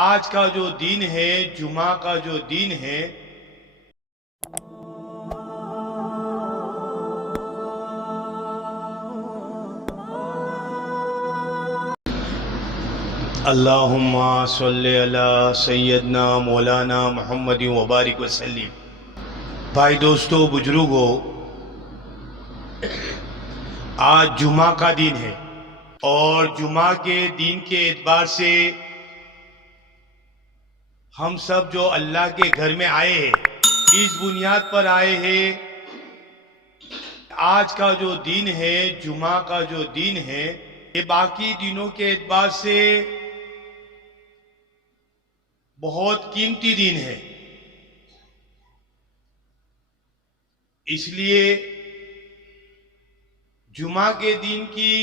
آج کا جو دن ہے، جمعہ کا جو دن ہے، اللہم صلی علی سیدنا مولانا محمد وبارک وسلم۔ بھائی دوستو، بزرگو، آج جمعہ کا دن ہے اور جمعہ کے دن کے اعتبار سے ہم سب جو اللہ کے گھر میں آئے ہیں، اس بنیاد پر آئے ہیں، آج کا جو دن ہے، جمعہ کا جو دن ہے، یہ باقی دنوں کے اعتبار سے بہت قیمتی دن ہے۔ اس لیے جمعہ کے دن کی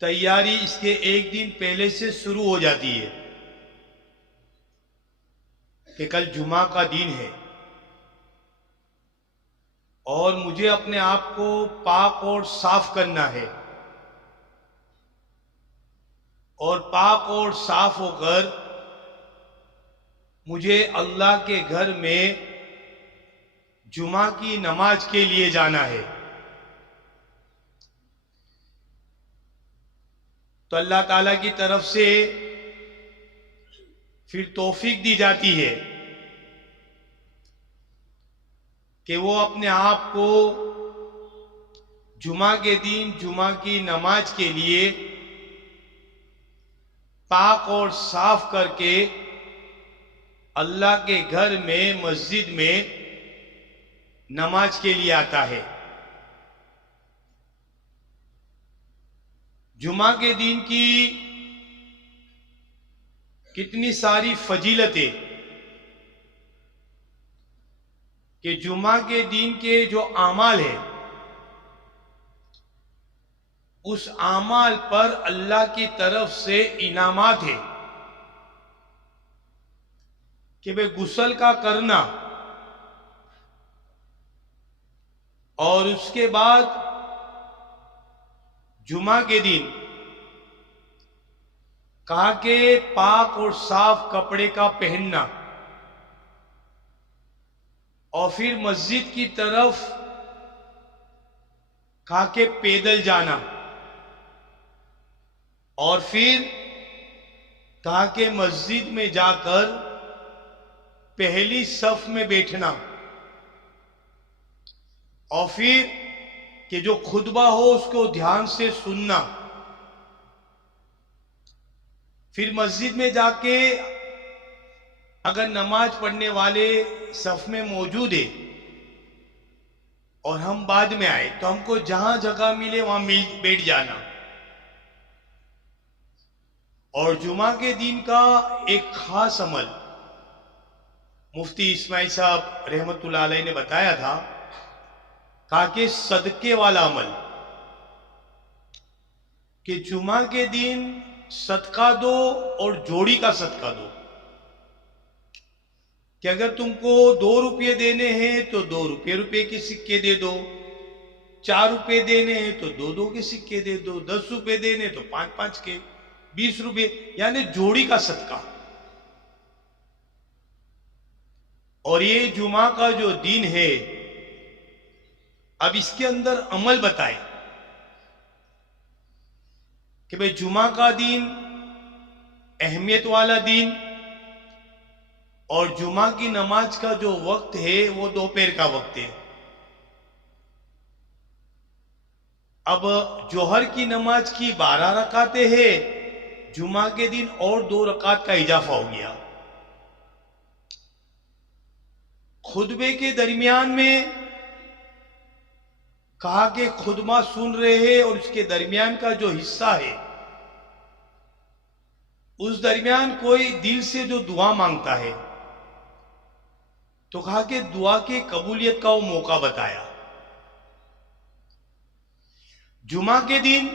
تیاری اس کے ایک دن پہلے سے شروع ہو جاتی ہے کہ کل جمعہ کا دن ہے اور مجھے اپنے آپ کو پاک اور صاف کرنا ہے، اور پاک اور صاف ہو کر مجھے اللہ کے گھر میں جمعہ کی نماز کے لیے جانا ہے۔ تو اللہ تعالیٰ کی طرف سے پھر توفیق دی جاتی ہے کہ وہ اپنے آپ کو جمعہ کے دن جمعہ کی نماز کے لیے پاک اور صاف کر کے اللہ کے گھر میں، مسجد میں نماز کے لیے آتا ہے۔ جمعہ کے دن کی کتنی ساری فضیلتیں کہ جمعہ کے دن کے جو اعمال ہیں، اس اعمال پر اللہ کی طرف سے انعامات ہیں کہ بھئی غسل کا کرنا، اور اس کے بعد جمعہ کے دن کہا کہ پاک اور صاف کپڑے کا پہننا، اور پھر مسجد کی طرف کہا کہ پیدل جانا، اور پھر کہا کہ مسجد میں جا کر پہلی صف میں بیٹھنا، اور پھر کہ جو خطبہ ہو اس کو دھیان سے سننا، پھر مسجد میں جا کے اگر نماز پڑھنے والے صف میں موجود ہیں اور ہم بعد میں آئے تو ہم کو جہاں جگہ ملے وہاں بیٹھ جانا۔ اور جمعہ کے دن کا ایک خاص عمل مفتی اسماعیل صاحب رحمت اللہ علیہ نے بتایا تھا، کہا کہ صدقے والا عمل، کہ جمعہ کے دن صدقہ دو اور جوڑی کا صدقہ دو، کہ اگر تم کو 2 روپے دینے ہیں تو 2 روپے کے سکے دے دو، 4 روپے دینے ہیں تو 2 کے سکے دے دو، 10 روپے دینے تو 5 کے، 20 روپے، یعنی جوڑی کا صدقہ۔ اور یہ جمعہ کا جو دن ہے، اب اس کے اندر عمل بتائے کہ بھئی جمعہ کا دن اہمیت والا دن، اور جمعہ کی نماز کا جو وقت ہے وہ دوپہر کا وقت ہے۔ اب جوہر کی نماز کی 12 رکعتیں ہیں، جمعہ کے دن اور 2 رکعت کا اضافہ ہو گیا۔ خطبے کے درمیان میں کہا کہ خطبہ سن رہے ہیں اور اس کے درمیان کا جو حصہ ہے، اس درمیان کوئی دل سے جو دعا مانگتا ہے تو کہا کہ دعا کے قبولیت کا وہ موقع بتایا۔ جمعہ کے دن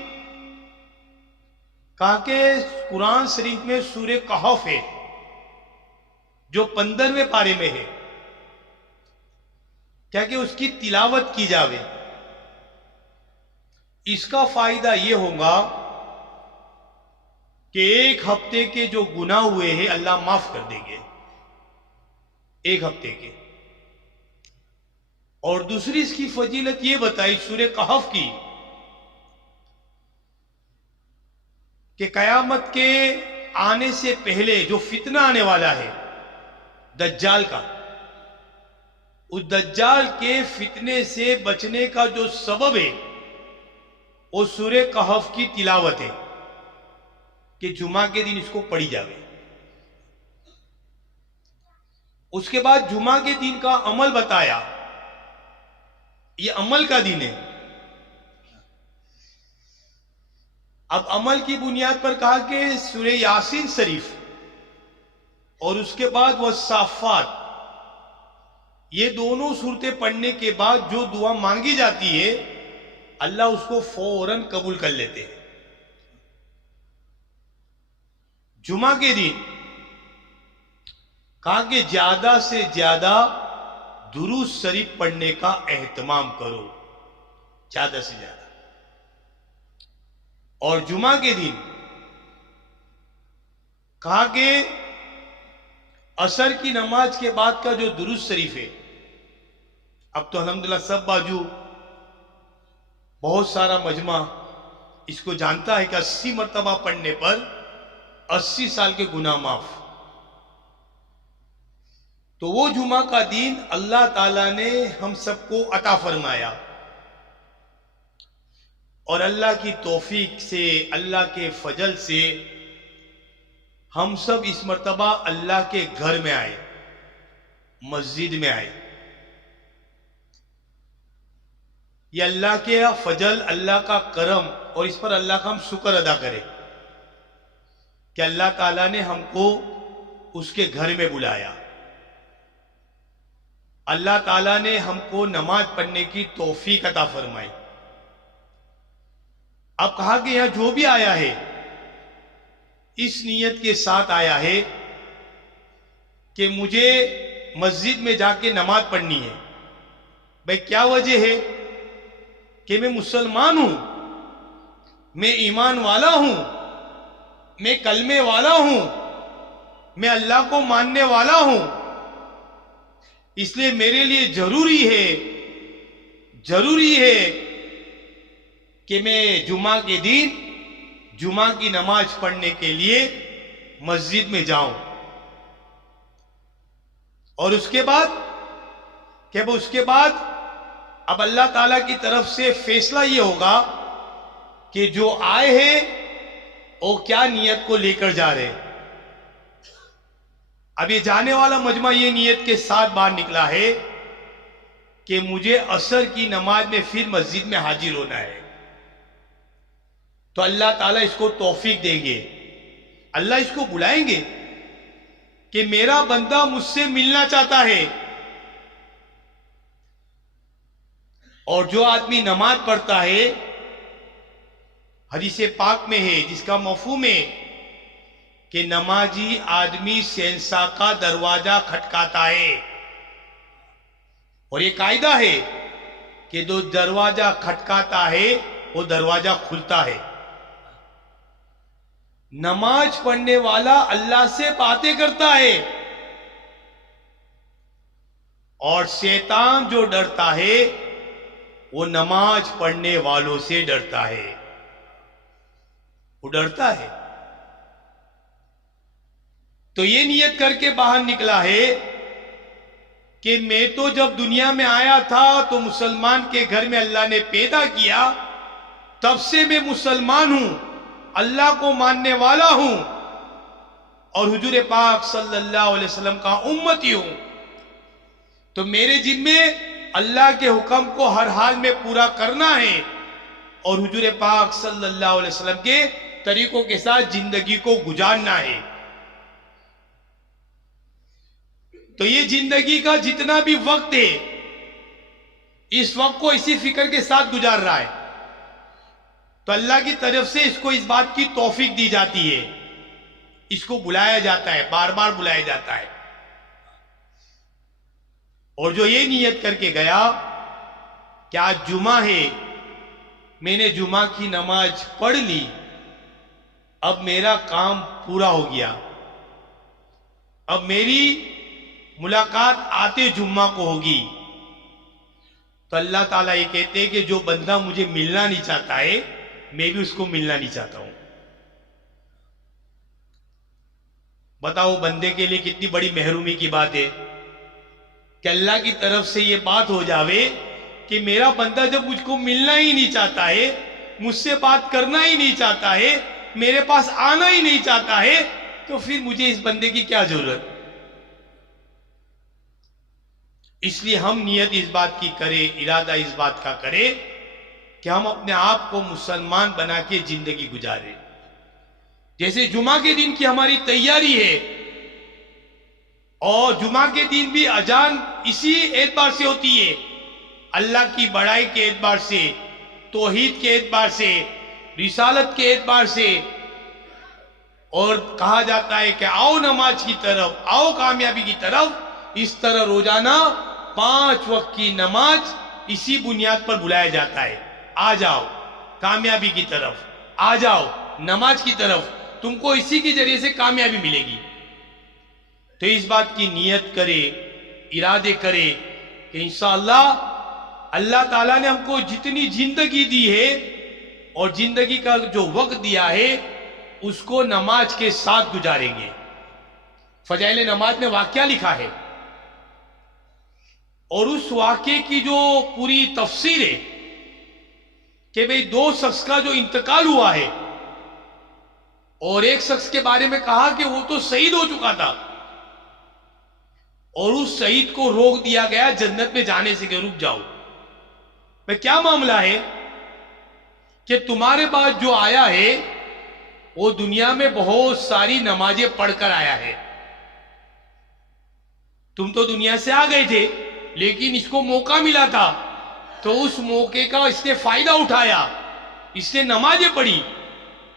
کہا کہ قرآن شریف میں سورہ کہف ہے جو 15ویں پارے میں ہے، کیا کہ اس کی تلاوت کی جاوے۔ اس کا فائدہ یہ ہوگا کہ ایک ہفتے کے جو گناہ ہوئے ہیں اللہ معاف کر دیں گے، ایک ہفتے کے۔ اور دوسری اس کی فضیلت یہ بتائی سورہ کہف کی کہ قیامت کے آنے سے پہلے جو فتنہ آنے والا ہے دجال کا، اس دجال کے فتنے سے بچنے کا جو سبب ہے وہ سورہ کہف کی تلاوت ہے کہ جمعہ کے دن اس کو پڑھی جاوے۔ اس کے بعد جمعہ کے دن کا عمل بتایا، یہ عمل کا دن ہے۔ اب عمل کی بنیاد پر کہا کہ سورہ یاسین شریف اور اس کے بعد والصافات، یہ دونوں صورتیں پڑھنے کے بعد جو دعا مانگی جاتی ہے اللہ اس کو فوراً قبول کر لیتے ہیں۔ جمعہ کے دن کہا کہ زیادہ سے زیادہ درود شریف پڑھنے کا اہتمام کرو، زیادہ سے زیادہ۔ اور جمعہ کے دن کہا کہ عصر کی نماز کے بعد کا جو درود شریف ہے، اب تو الحمدللہ سب باجو بہت سارا مجمع اس کو جانتا ہے کہ 80 مرتبہ پڑھنے پر 80 سال کے گناہ معاف۔ تو وہ جمعہ کا دن اللہ تعالیٰ نے ہم سب کو عطا فرمایا، اور اللہ کی توفیق سے، اللہ کے فضل سے ہم سب اس مرتبہ اللہ کے گھر میں آئے، مسجد میں آئے۔ یہ اللہ کے فضل، اللہ کا کرم، اور اس پر اللہ کا ہم شکر ادا کریں کہ اللہ تعالیٰ نے ہم کو اس کے گھر میں بلایا، اللہ تعالیٰ نے ہم کو نماز پڑھنے کی توفیق عطا فرمائی۔ اب کہا کہ یہاں جو بھی آیا ہے اس نیت کے ساتھ آیا ہے کہ مجھے مسجد میں جا کے نماز پڑھنی ہے۔ بھئی کیا وجہ ہے؟ کہ میں مسلمان ہوں، میں ایمان والا ہوں، میں کلمے والا ہوں، میں اللہ کو ماننے والا ہوں، اس لیے میرے لیے ضروری ہے کہ میں جمعہ کے دن جمعہ کی نماز پڑھنے کے لیے مسجد میں جاؤں۔ اور اس کے بعد اب اللہ تعالیٰ کی طرف سے فیصلہ یہ ہوگا کہ جو آئے ہیں وہ کیا نیت کو لے کر جا رہے۔ اب یہ جانے والا مجمع یہ نیت کے ساتھ باہر نکلا ہے کہ مجھے عصر کی نماز میں پھر مسجد میں حاضر ہونا ہے، تو اللہ تعالیٰ اس کو توفیق دیں گے، اللہ اس کو بلائیں گے کہ میرا بندہ مجھ سے ملنا چاہتا ہے۔ اور جو آدمی نماز پڑھتا ہے، حدیث پاک میں ہے جس کا مفہوم ہے کہ نمازی آدمی شہنشاہ کا دروازہ کھٹکاتا ہے، اور یہ قاعدہ ہے کہ جو دروازہ کھٹکاتا ہے وہ دروازہ کھلتا ہے۔ نماز پڑھنے والا اللہ سے باتیں کرتا ہے، اور شیطان جو ڈرتا ہے وہ نماز پڑھنے والوں سے ڈرتا ہے، وہ ڈرتا ہے۔ تو یہ نیت کر کے باہر نکلا ہے کہ میں تو جب دنیا میں آیا تھا تو مسلمان کے گھر میں اللہ نے پیدا کیا، تب سے میں مسلمان ہوں، اللہ کو ماننے والا ہوں، اور حضور پاک صلی اللہ علیہ وسلم کا امتی ہوں۔ تو میرے ذمے اللہ کے حکم کو ہر حال میں پورا کرنا ہے، اور حضور پاک صلی اللہ علیہ وسلم کے طریقوں کے ساتھ زندگی کو گزارنا ہے۔ تو یہ زندگی کا جتنا بھی وقت ہے اس وقت کو اسی فکر کے ساتھ گزار رہا ہے، تو اللہ کی طرف سے اس کو اس بات کی توفیق دی جاتی ہے، اس کو بلایا جاتا ہے، بار بار بلایا جاتا ہے۔ اور جو یہ نیت کر کے گیا کہ آج جمعہ ہے، میں نے جمعہ کی نماز پڑھ لی، اب میرا کام پورا ہو گیا، اب میری ملاقات آتے جمعہ کو ہوگی، تو اللہ تعالیٰ یہ کہتے ہیں کہ جو بندہ مجھے ملنا نہیں چاہتا ہے میں بھی اس کو ملنا نہیں چاہتا ہوں۔ بتاؤ بندے کے لیے کتنی بڑی محرومی کی بات ہے کہ اللہ کی طرف سے یہ بات ہو جاوے کہ میرا بندہ جب مجھ کو ملنا ہی نہیں چاہتا ہے، مجھ سے بات کرنا ہی نہیں چاہتا ہے، میرے پاس آنا ہی نہیں چاہتا ہے، تو پھر مجھے اس بندے کی کیا ضرورت؟ اس لیے ہم نیت اس بات کی کرے، ارادہ اس بات کا کرے کہ ہم اپنے آپ کو مسلمان بنا کے زندگی گزارے۔ جیسے جمعہ کے دن کی ہماری تیاری ہے، اور جمعہ کے دن بھی اذان اسی اعتبار سے ہوتی ہے، اللہ کی بڑائی کے اعتبار سے، توحید کے اعتبار سے، رسالت کے اعتبار سے، اور کہا جاتا ہے کہ آؤ نماز کی طرف، آؤ کامیابی کی طرف۔ اس طرح روزانہ 5 وقت کی نماز اسی بنیاد پر بلایا جاتا ہے، آ جاؤ کامیابی کی طرف، آ جاؤ نماز کی طرف، تم کو اسی کے ذریعے سے کامیابی ملے گی۔ تو اس بات کی نیت کرے، ارادے کرے کہ انشاءاللہ اللہ تعالیٰ نے ہم کو جتنی زندگی دی ہے اور زندگی کا جو وقت دیا ہے اس کو نماز کے ساتھ گزاریں گے۔ فضائل نماز میں واقعہ لکھا ہے، اور اس واقعے کی جو پوری تفسیر ہے کہ بھئی 2 شخص کا جو انتقال ہوا ہے، اور ایک شخص کے بارے میں کہا کہ وہ تو شہید ہو چکا تھا، اور اس شہید کو روک دیا گیا جنت میں جانے سے کہ رک جاؤ۔ میں کیا معاملہ ہے کہ تمہارے بعد جو آیا ہے وہ دنیا میں بہت ساری نمازیں پڑھ کر آیا ہے، تم تو دنیا سے آ گئے تھے لیکن اس کو موقع ملا تھا، تو اس موقع کا اس نے فائدہ اٹھایا، اس نے نمازیں پڑھی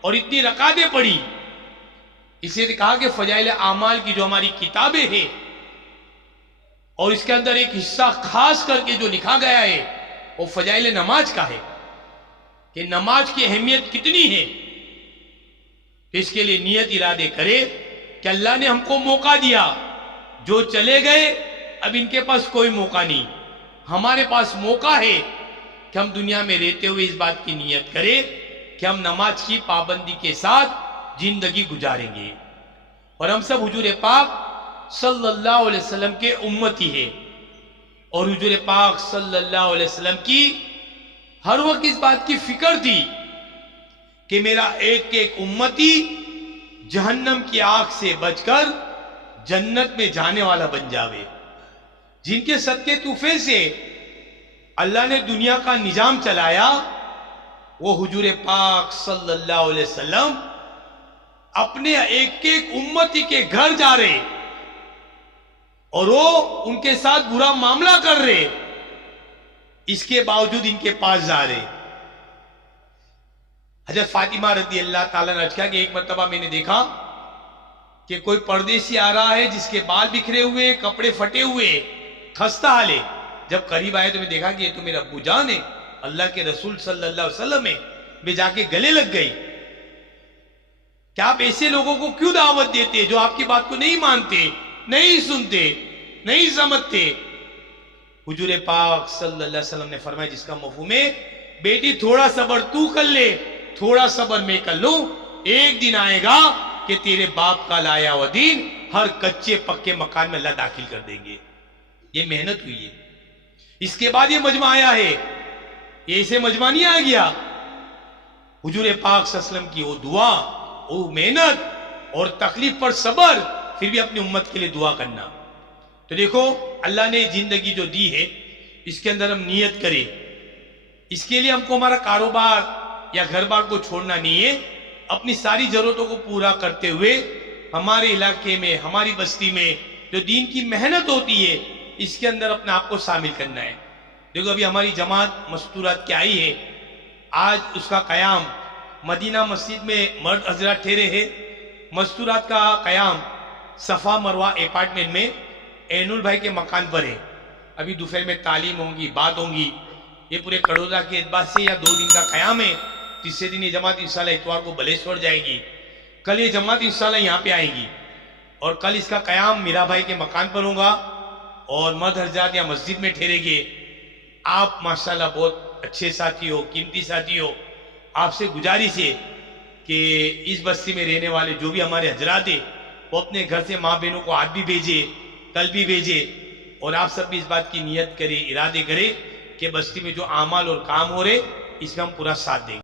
اور اتنی رکعتیں پڑھی۔ اسے کہا کہ فضائل اعمال کی جو ہماری کتابیں ہیں، اور اس کے اندر ایک حصہ خاص کر کے جو لکھا گیا ہے وہ فضائل نماز کا ہے کہ نماز کی اہمیت کتنی ہے۔ اس کے لیے نیت ارادے کرے کہ اللہ نے ہم کو موقع دیا، جو چلے گئے اب ان کے پاس کوئی موقع نہیں، ہمارے پاس موقع ہے کہ ہم دنیا میں رہتے ہوئے اس بات کی نیت کریں کہ ہم نماز کی پابندی کے ساتھ زندگی گزاریں گے۔ اور ہم سب حضور پاک صلی اللہ علیہ وسلم کے امتی ہیں، اور حضور پاک صلی اللہ علیہ وسلم کی ہر وقت اس بات کی فکر تھی کہ میرا ایک ایک امتی جہنم کی آگ سے بچ کر جنت میں جانے والا بن جاوے۔ جن کے صدقے توفے سے اللہ نے دنیا کا نظام چلایا، وہ حضور پاک صلی اللہ علیہ وسلم اپنے ایک ایک امتی کے گھر جا رہے اور وہ ان کے ساتھ برا معاملہ کر رہے، اس کے باوجود ان کے پاس جا رہے۔ حضرت فاطمہ رضی اللہ تعالیٰ نے کہا کہ ایک مرتبہ میں نے دیکھا کہ کوئی پردیسی آ رہا ہے جس کے بال بکھرے ہوئے، کپڑے پھٹے ہوئے، خستہ حال ہے۔ جب قریب آئے تو میں دیکھا کہ یہ تو میرا ابو جان ہے، اللہ کے رسول صلی اللہ علیہ وسلم ہے۔ میں جا کے گلے لگ گئی کہ آپ ایسے لوگوں کو کیوں دعوت دیتے جو آپ کی بات کو نہیں مانتے، نہیں سنتے، نہیں سمجھتے؟ حضور پاک صلی اللہ علیہ وسلم نے فرمایا جس کا مفہوم ہے بیٹی تھوڑا صبر تو کر لے، تھوڑا صبر میں کر لوں، ایک دن آئے گا کہ تیرے باپ کا لایا ہوا دین ہر کچے پکے مکان میں اللہ داخل کر دیں گے۔ یہ محنت ہوئی ہے، اس کے بعد یہ مجمع آیا ہے، یہ اسے مجمع نہیں آ گیا۔ حضور پاک صلی اللہ علیہ وسلم کی وہ دعا، وہ محنت اور تکلیف پر صبر، پھر بھی اپنی امت کے لیے دعا کرنا۔ تو دیکھو اللہ نے زندگی جو دی ہے اس کے اندر ہم نیت کریں، اس کے لیے ہم کو ہمارا کاروبار یا گھر بار کو چھوڑنا نہیں ہے، اپنی ساری ضرورتوں کو پورا کرتے ہوئے ہمارے علاقے میں، ہماری بستی میں جو دین کی محنت ہوتی ہے اس کے اندر اپنے آپ کو شامل کرنا ہے۔ دیکھو ابھی ہماری جماعت مستورات کی آئی ہے، آج اس کا قیام مدینہ مسجد میں مرد حضرات ٹھہرے ہیں۔ مستورات کا قیام صفا مروہ اپارٹمنٹ میں اینول بھائی کے مکان پر ہے۔ ابھی دوپہر میں تعلیم ہوں گی، بات ہوں گی۔ یہ پورے کڑوزہ کے اعتبار سے یا 2 دن کا قیام ہے، تیسرے دن یہ جماعت انشاءاللہ اتوار کو بلیشور جائے گی۔ کل یہ جماعت انشاءاللہ یہاں پہ آئے گی اور کل اس کا قیام میرا بھائی کے مکان پر ہوگا اور مرد حضرات یا مسجد میں ٹھہرے گے. آپ ماشاءاللہ بہت اچھے ساتھی ہو, قیمتی ساتھی ہو. آپ سے گزارش ہے کہ اس بستی میں رہنے والے جو بھی ہمارے حضرات ہیں وہ اپنے گھر سے ماں بہنوں کو آج بھی بھیجے, کل بھی بھیجے, اور آپ سب بھی اس بات کی نیت کرے, ارادے کرے کہ بستی میں جو اعمال اور کام ہو رہے اس میں ہم پورا ساتھ دیں گے.